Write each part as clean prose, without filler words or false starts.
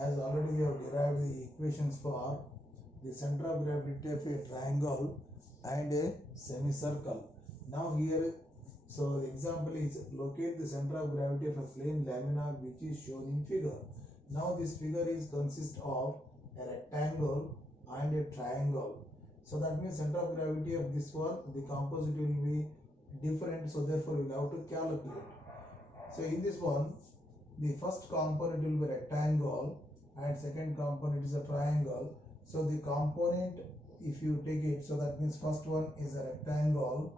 as already we have derived the equations for the center of gravity of a triangle and a semicircle. Now here, so the example is locate the center of gravity of a plane lamina which is shown in figure. Now this figure is consist of a rectangle and a triangle. So that means center of gravity of this one, the composite will be different, so therefore we will have to calculate. So in this one, the first component will be rectangle and second component is a triangle. So the component, if you take it, so that means first one is a rectangle,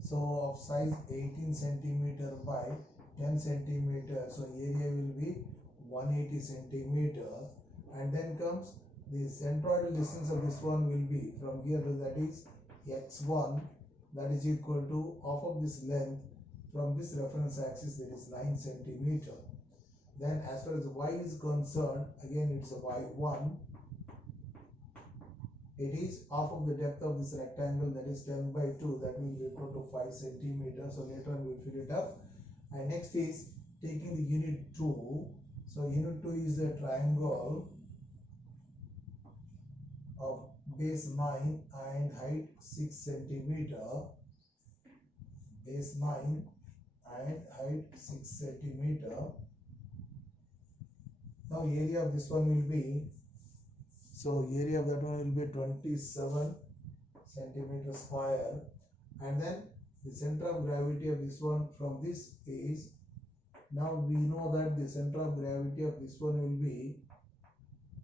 so of size 18 centimeter by 10 centimeter, so area will be 180 centimeter, and then comes the centroidal distance of this one will be from here to that is x1, that is equal to half of this length from this reference axis, that is 9 centimeter. Then as far as y is concerned, again it's a y1, it is half of the depth of this rectangle, that is 10 by 2, that will be equal to 5 centimeters. So later on we will fill it up. And next is taking the unit 2. So unit 2 is a triangle of base 9 and height 6 centimeter, base 9 and height 6 centimeter. Now area of this one will be, so area of that one will be 27 centimeter square, and then the center of gravity of this one from this is, now we know that the center of gravity of this one will be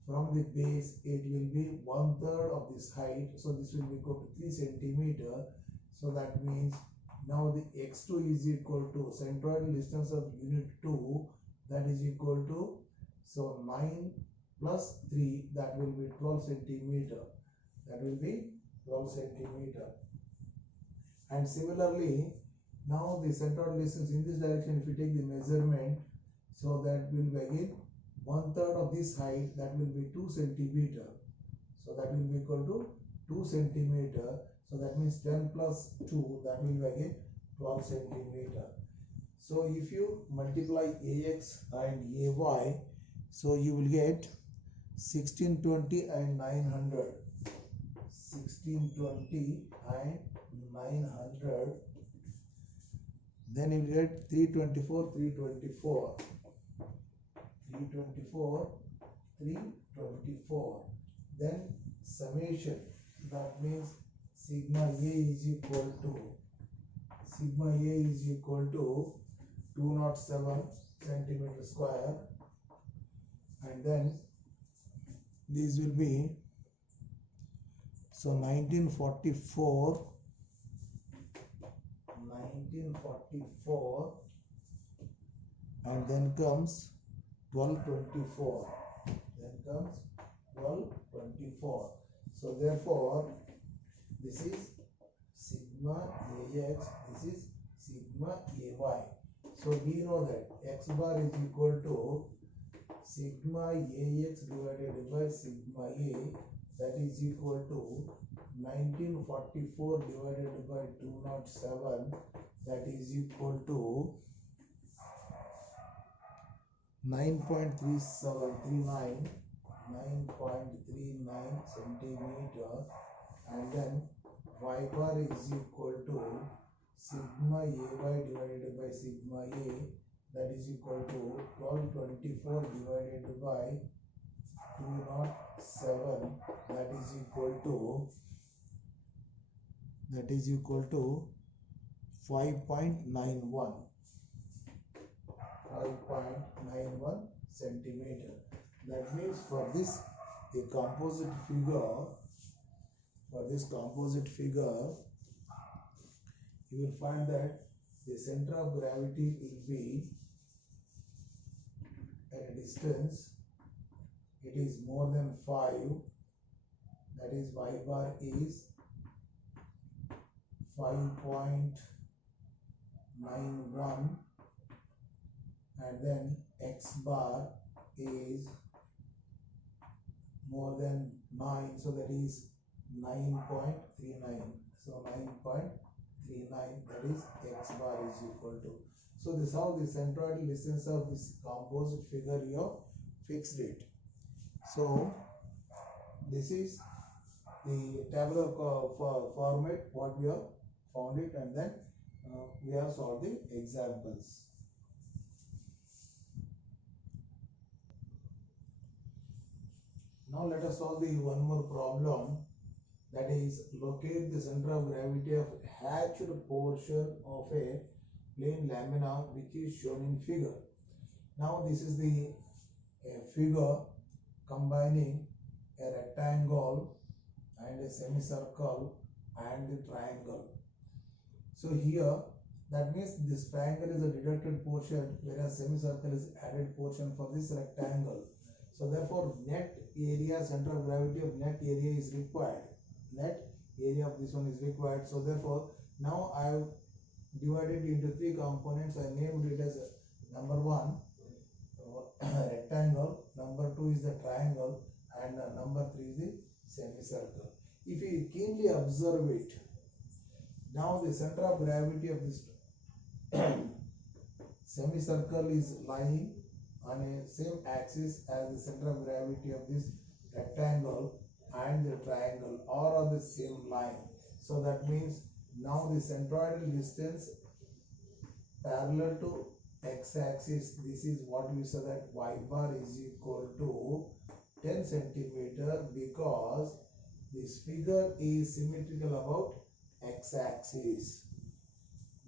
from the base, it will be 1/3 of this height, so this will be equal to 3 centimeter. So that means now the x2 is equal to centroidal distance of unit 2, that is equal to, so 9 plus 3, that will be 12 centimeter, that will be 12 centimeter. And similarly, now the centroidal distance in this direction, if you take the measurement, so that will be again 1/3 of this height, that will be 2 centimeter, so that will be equal to 2 centimeter. So that means 10 plus 2, that will be again 12 centimeter. So if you multiply AX and AY, so you will get 1620 and 900, 1620 and 900, then you will get 324, 324, 324, 324, then summation, that means sigma A is equal to 207 centimeter square, and then these will be, so 1944, and then comes 1224, so therefore this is sigma AX, this is sigma AY. So we know that x bar is equal to sigma AX divided by sigma A, that is equal to 1944 divided by 207, that is equal to 9.3739 centimeter, and then y bar is equal to sigma AY divided by sigma A, that is equal to 1224 divided by 207, that is equal to 5.91 centimeter. That means for this composite figure, you will find that the center of gravity will be at a distance, it is more than 5, that is y bar is 5.91, and then x bar is more than 9, so that is 9.39, so 9.39, that is x bar is equal to. So this is how the centroidal distance of this composite figure you have fixed it. So this is the tabular format what we have found it, and then we have solved the examples. Now let us solve the one more problem, that is locate the center of gravity of hatched portion of a plane lamina which is shown in figure. Now this is the figure combining a rectangle and a semicircle and the triangle. So here that means this triangle is a deducted portion, whereas semicircle is added portion for this rectangle. So therefore net area, center of gravity of net area is required. Net area of this one is required. So therefore now I have divided into three components. I named it as number one rectangle, number two is the triangle, and number three is the semicircle. If you keenly observe it, now the center of gravity of this semicircle is lying on a same axis as the center of gravity of this rectangle, and the triangle are on the same line. So that means now the centroidal distance parallel to x-axis, this is what we say that y bar is equal to 10 centimeter, because this figure is symmetrical about x-axis.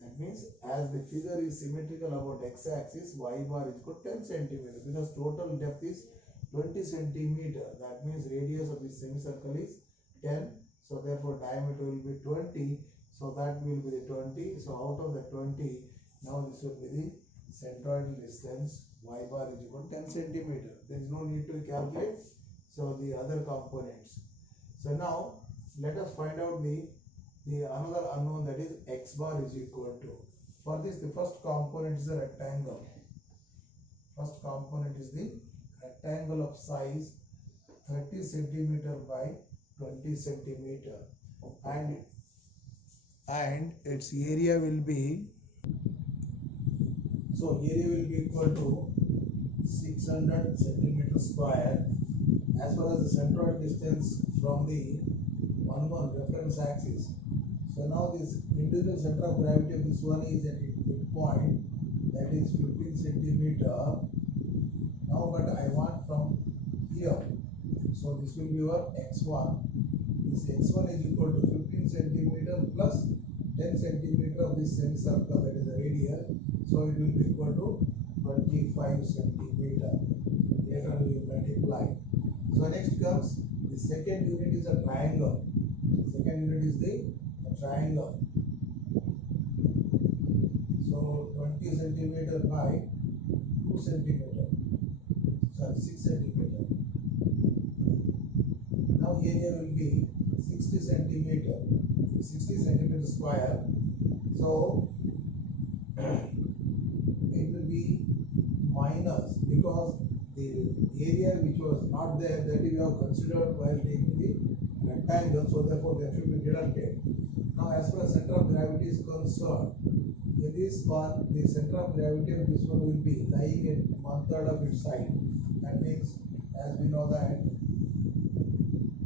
That means as the figure is symmetrical about x-axis, y bar is equal to 10 centimeter, because total depth is 20 centimeter. That means radius of this semicircle is 10. So therefore diameter will be 20. So that will be the 20. So out of the 20, now this will be the centroidal distance, y bar is equal to 10 centimeter. There is no need to calculate so the other components. So now let us find out the another unknown, that is x bar is equal to. For this the first component is a rectangle. First component is the rectangle of size 30 centimeter by 20 centimeter, and its area will be, so area will be equal to 600 centimeter square. As far as the centroid distance from the 1 reference axis, so now this individual center of gravity of this one is at midpoint, that is 15 centimeter. Now but I want from here, so this will be your x1. This x1 is equal to 15 centimeter plus 10 centimeter of this semicircle, that is the radius. So it will be equal to 25 centimeter. Later we will multiply. So next comes the second unit is a triangle. Second unit is the triangle. So 20 centimeter by 2 centimeter. Sorry, 6 centimeter. Now area will be 60 centimeter. 60 centimeter square. So it will be minus, because the area which was not there, that we have considered while taking the rectangle, so therefore that should be deducted. Now as far as center of gravity is concerned, in this one the center of gravity of this one will be lying at 1/3 of its side. That means, as we know that,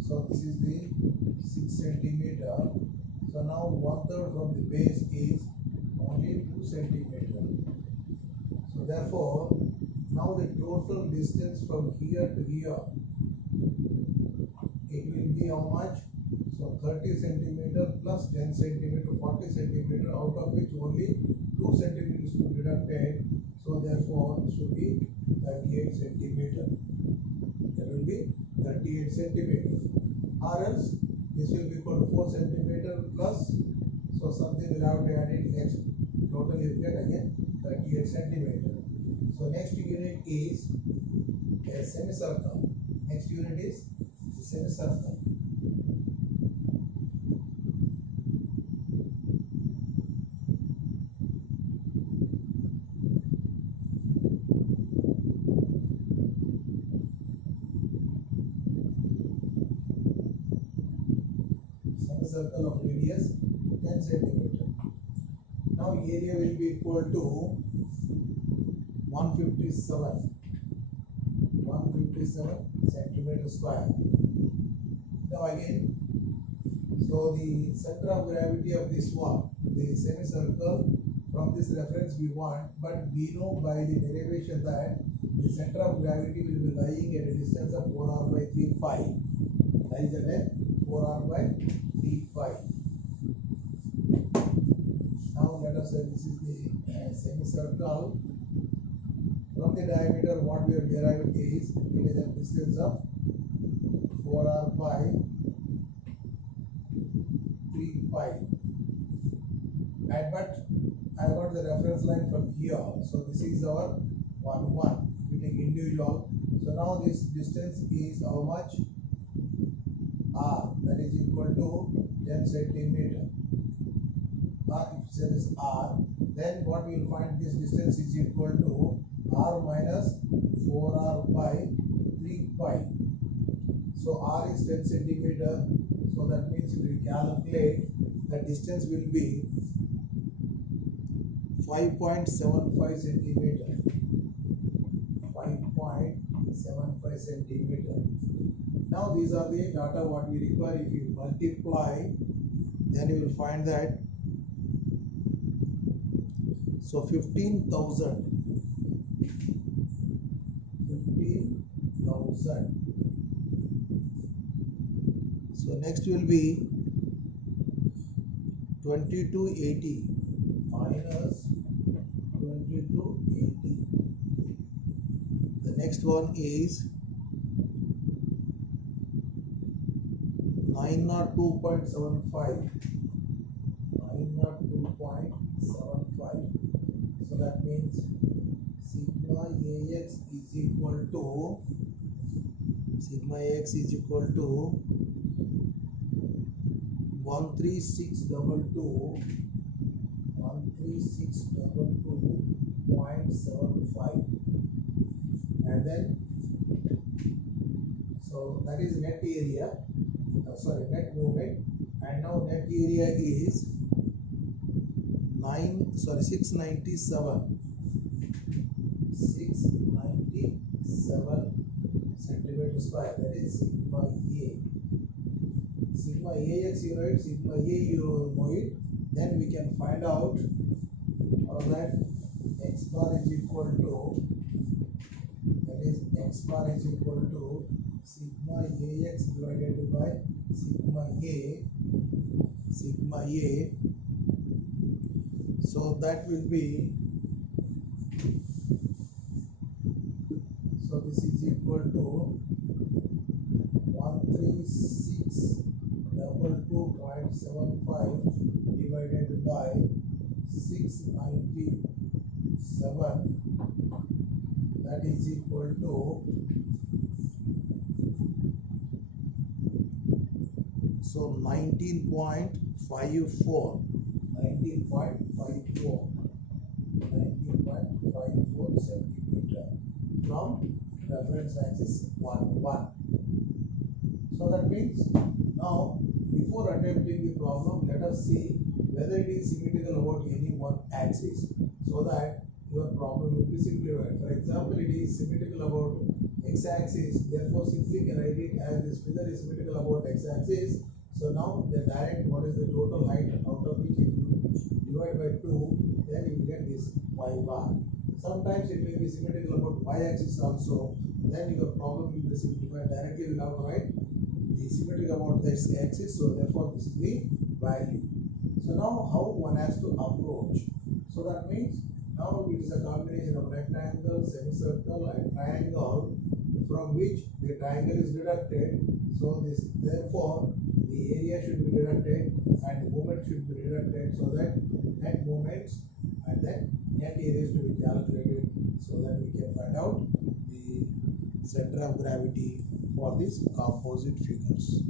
so this is the 6 centimeter. So now 1/3 from the base is only 2 centimeter. So therefore now the total distance from here to here, it will be how much? So 30 centimeter plus 10 centimeter, 40 centimeter, out of which only 2 centimeters to be deducted. So therefore it should be 38 centimeter. There will be 38 centimeter. Or else this will be equal to 4 centimeter plus, so something will have to add it next. Total you get again 38 centimeter. So next unit is a semicircle. Next unit is the semicircle. Semicircle of radius 10 centimeter. Now area will be equal to 157. 157 centimeter square. Now again, so the center of gravity of this one, the semicircle, from this reference we want, but we know by the derivation that the center of gravity will be lying at a distance of 4r by 3 pi. Lies at a 4r by 3 pi. Now let us say this is the semicircle. From the diameter, what we have derived is it is a distance of 4r by 3 pi. And but I got the reference line from here, so this is our 1. We take individual. So now this distance is how much? R, that is equal to 10 centimeter. If there is R, then what we will find, this distance is equal to R minus 4R by 3 pi. So R is 10 centimeter, so that means if we calculate, the distance will be 5.75 centimeter. 5.75 centimeter. Now these are the data what we require. If you multiply, then you will find that, so 15,000. So next will be 2280 minus 2280. The next one is 902.75. 902.75. So that means sigma AX is equal to 13622 13622.75, and then so that is net area, net movement, and now net area is 697 centimeter square. That is sigma A. Sigma AX you know it, sigma A you know it. Then we can find out that x bar is equal to, that is x bar is equal to sigma AX divided by sigma A. So that will be, so this is equal to 13622.75 divided by 697, that is equal to, so 19.54 centimeter from reference axis 1. So that means now, before attempting the problem, let us see whether it is symmetrical about any one axis, so that your problem will be simplified. For example, it is symmetrical about x-axis, therefore simply can write it as this figure is symmetrical about x-axis. So now the direct, what is the total height, out of which if you divide by 2, then you get this y bar. Sometimes it may be symmetrical about y-axis also, then your problem will be simplified. Directly we will have to write the symmetrical about this axis, so therefore this is the value. So now how one has to approach? So that means now it is a combination of rectangle, semicircle and triangle, from which the triangle is deducted. So this, therefore the area should be deducted and the moment should be deducted, so that net moments and then net areas to be calculated, so that we can find out the center of gravity for these composite figures.